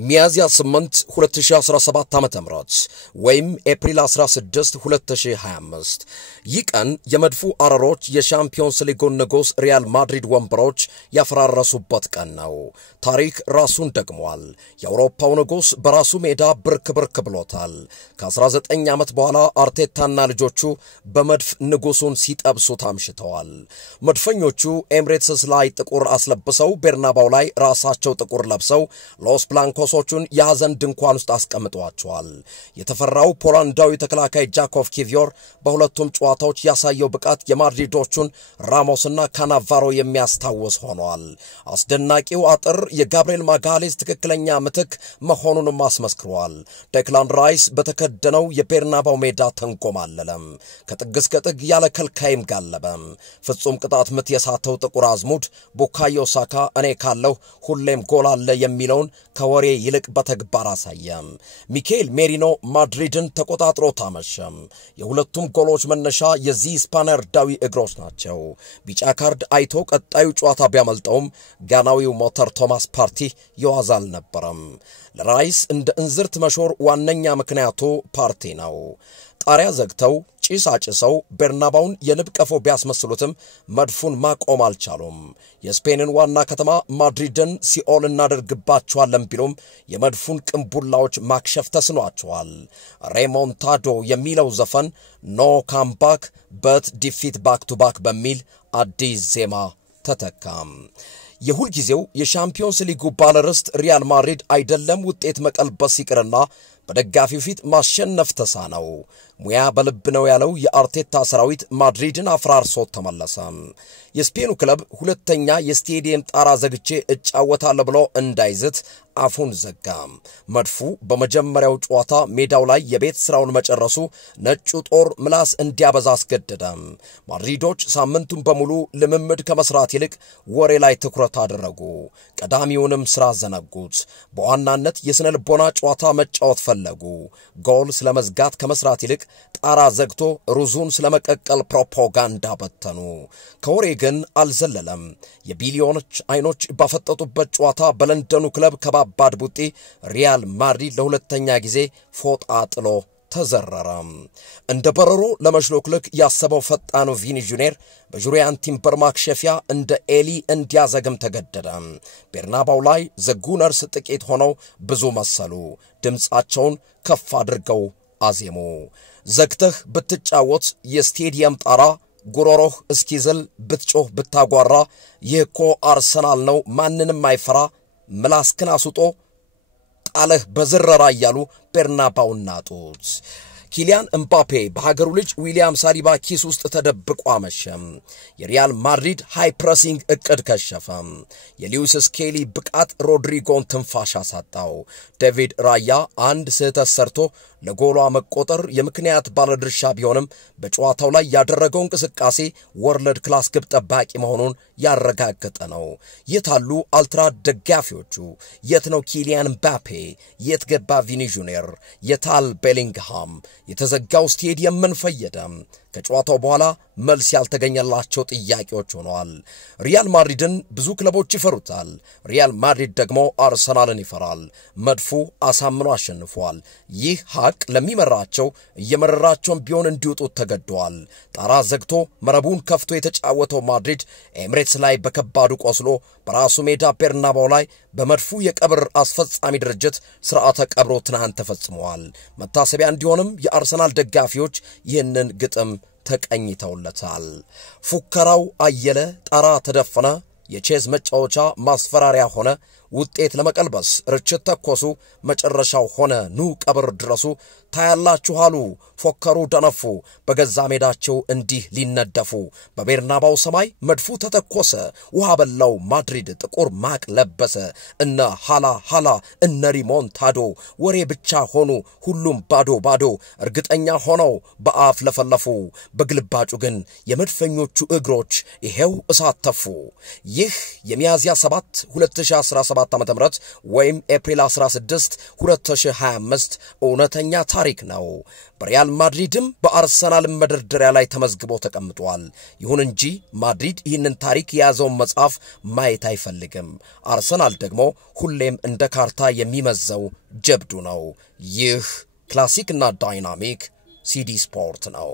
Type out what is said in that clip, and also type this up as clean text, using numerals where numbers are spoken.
ሚያዝያ 8 2017 ዓ.ም ወይም ኤፕሪል 16 2025 ይቀን የመድፉ አረሮች የሻምፒዮንስ ሊግ ንጉስ ሪያል ማድሪድ ወንበሮች ያፈራረሱበት ቀን ነው። ታሪክ ራሱን ደግሟል። የአውሮፓው ንጉስ በራሱ ሜዳ ብርክ ብሎታል። ከ19 ዓመት በኋላ አርቴታና ልጆቹ በመድፍ ንጉሱን ሲጠብሱ ታምሽተዋል። መድፈኞቹ ኤምሬትስ ላይ ጥቁር አስለብሰው ቤርናባው ላይ ራሳቸው ጥቁር ለብሰው ሎስ ብላንኮሶቹን ያዘን ድንኳን ውስጥ አስቀምጧቸዋል። የተፈራው ፖላንዳዊ ተከላካይ ጃኮቭ ኪቪዮር በሁለቱም ጨዋታዎች ያሳየው ብቃት የማድሪዶቹን ራሞስና ካናቫሮ የሚያስታውስ ሆኗል። አስደናቂው አጥር የጋብሪኤል ማጋሌዝ ትክክለኛ ምትክ መሆኑን ማስመስክሯል። ዴክላን ራይስ በተከደነው የቤርናባው ሜዳ ተንቆማለለም። ከጥግ እስከ ጥግ ያለ ከልካይም ጋለበም። ፍጹም ቅጣት ምት የሳተው ጥቁር አዝሙድ ቡካዮ ሳካ እኔ ካለው ሁሌም ጎል አለ የሚለውን ከወሬ ይልቅ በተግባር አሳየም። ሚኬል ሜሪኖ ማድሪድን ተቆጣጥሮ ታመሸም። የሁለቱም ጎሎች መነሻ የዚህ ስፓኒያርዳዊ እግሮች ናቸው። ቢጫ ካርድ አይቶ ቀጣዩ ጨዋታ ቢያመልጠውም ጋናዊው ሞተር ቶማስ ፓርቲ የዋዛ አልነበረም። ለራይስ እንደ እንዝርት መሾር ዋነኛ ምክንያቱ ፓርቲ ነው። ጣሪያ ዘግተው ጭስ አጭሰው ቤርናባውን የንብ ቀፎ ቢያስመስሉትም መድፉን ማቆም አልቻሉም። የስፔንን ዋና ከተማ ማድሪድን ሲኦል እናደርግባቸዋለን ቢሉም የመድፉን ቅንቡላዎች ማክሸፍ ተስኗቸዋል። ሬሞንታዶ የሚለው ዘፈን ኖ ካምባክ በት ዲፊት ባክ ቱ ባክ በሚል አዲስ ዜማ ተተካም። የሁል ጊዜው የሻምፒዮንስ ሊጉ ባለርስት ሪያል ማድሪድ አይደለም ውጤት መቀልበስ ይቅርና በደጋፊው ፊት ማሸነፍ ተሳነው። ሙያ በልብ ነው ያለው የአርቴታ ሰራዊት ማድሪድን አፍራርሶ ተመለሰ። የስፔኑ ክለብ ሁለተኛ የስቴዲየም ጣራ ዘግቼ እጫወታለሁ ብሎ እንዳይዝት አፉን ዘጋም። መድፉ በመጀመሪያው ጨዋታ ሜዳው ላይ የቤት ስራውን መጨረሱ ነጩ ጦር ምላስ እንዲያበዛ አስገደደም። ማድሪዶች ሳምንቱን በሙሉ ልምምድ ከመስራት ይልቅ ወሬ ላይ ትኩረት አደረጉ። ቀዳሚውንም ስራ ዘነጉት። በዋናነት የስነ ልቦና ጨዋታ መጫወት ፈለጉ። ጎል ስለመዝጋት ከመስራት ይልቅ ጣራ ዘግቶ ሩዙን ስለመቀቀል ፕሮፓጋንዳ በተኑ። ከወሬ ግን አልዘለለም። የቢሊዮኖች አይኖች ባፈጠጡበት ጨዋታ በለንደኑ ክለብ ከባባድ ቡጢ ሪያል ማድሪድ ለሁለተኛ ጊዜ ፎጣ ጥሎ ተዘረረም። እንደ በረሮ ለመሽሎክልክ ያሰበው ፈጣኑ ቪኒ ጁኒየር በጁሪያን ቲምበር ማክሸፊያ እንደ ኤሊ እንዲያዘግም ተገደደ። ቤርናባው ላይ ዘጉነርስ ጥቂት ሆነው ብዙ መሰሉ። ድምጻቸውን ከፍ አድርገው አዜሙ። ዘግተህ ብትጫወት የስቴዲየም ጣራ ጉሮሮህ እስኪዝል ብትጮህ ብታጓራ ይህኮ አርሰናል ነው ማንንም አይፈራ ምላስክን አስጦ ጣለህ በዝረራ እያሉ ቤርናባውን ናጡት። ኪሊያን ኤምባፔ በሀገሩ ልጅ ዊሊያም ሳሊባ ኪስ ውስጥ ተደብቆ አመሸም። የሪያል ማድሪድ ሃይ ፕሬሲንግ እቅድ ከሸፈ። የሉዊስ ስኬሊ ብቃት ሮድሪጎን ትንፋሽ አሳጣው። ዴቪድ ራያ አንድ ስህተት ሰርቶ ለጎሏ መቆጠር የምክንያት ባለድርሻ ቢሆንም በጨዋታው ላይ ያደረገው እንቅስቃሴ ወርልድ ክላስ ግብ ጠባቂ መሆኑን ያረጋገጠ ነው። የታሉ አልትራ ደጋፊዎቹ? የት ነው ኪሊያን ኤምባፔ? የት ገባ ቪኒ ጁኒየር? የታል ቤሊንግሃም? የተዘጋው ስቴዲየም ምን ፈየደም? ከጨዋታው በኋላ መልስ ያልተገኘላቸው ጥያቄዎች ሆነዋል። ሪያል ማድሪድን ብዙ ክለቦች ይፈሩታል። ሪያል ማድሪድ ደግሞ አርሰናልን ይፈራል። መድፉ አሳምኖ አሸንፏል። ይህ ሀቅ ለሚመራቸው እየመረራቸውን ቢሆን እንዲወጡት ተገደዋል። ጣራ ዘግቶ መረቡን ከፍቶ የተጫወተው ማድሪድ ኤምሬትስ ላይ በከባዱ ቆስሎ በራሱ ሜዳ ቤርናባው ላይ በመድፉ የቀብር አስፈጻሚ ድርጅት ስርዓተ ቀብሮ ትናንት ተፈጽሟል። መታሰቢያ እንዲሆንም የአርሰናል ደጋፊዎች ይህንን ግጥም ተቀኝተውለታል። ፉከራው አየለ፣ ጣራ ተደፈነ፣ የቼዝ መጫወቻ ማስፈራሪያ ሆነ። ውጤት ለመቀልበስ ርችት ተኮሱ፣ መጨረሻው ሆነ ኑ ቀብር ድረሱ። ታያላችሁ አሉ ፎከሩ ደነፉ፣ በገዛ ሜዳቸው እንዲህ ሊነደፉ። በቤርናባው ሰማይ መድፉ ተተኮሰ፣ ውሃ በላው ማድሪድ ጥቁር ማቅ ለበሰ። እነ ሃላ እነ ሪሞንታዶ ወሬ ብቻ ሆኑ ሁሉም ባዶ። እርግጠኛ ሆነው በአፍ ለፈለፉ፣ በግልባጩ ግን የመድፈኞቹ እግሮች ይሄው እሳት ተፉ። ይህ የሚያዝያ 7 2017 ዓ.ም ወይም ኤፕሪል 16 2025 እውነተኛ ታሪክ ነው። በሪያል ማድሪድም በአርሰናል መደርደሪያ ላይ ተመዝግቦ ተቀምጧል። ይሁን እንጂ ማድሪድ ይህንን ታሪክ የያዘውን መጽሐፍ ማየት አይፈልግም። አርሰናል ደግሞ ሁሌም እንደ ካርታ የሚመዘው ጀብዱ ነው። ይህ ክላሲክና ዳይናሚክ ሲዲ ስፖርት ነው።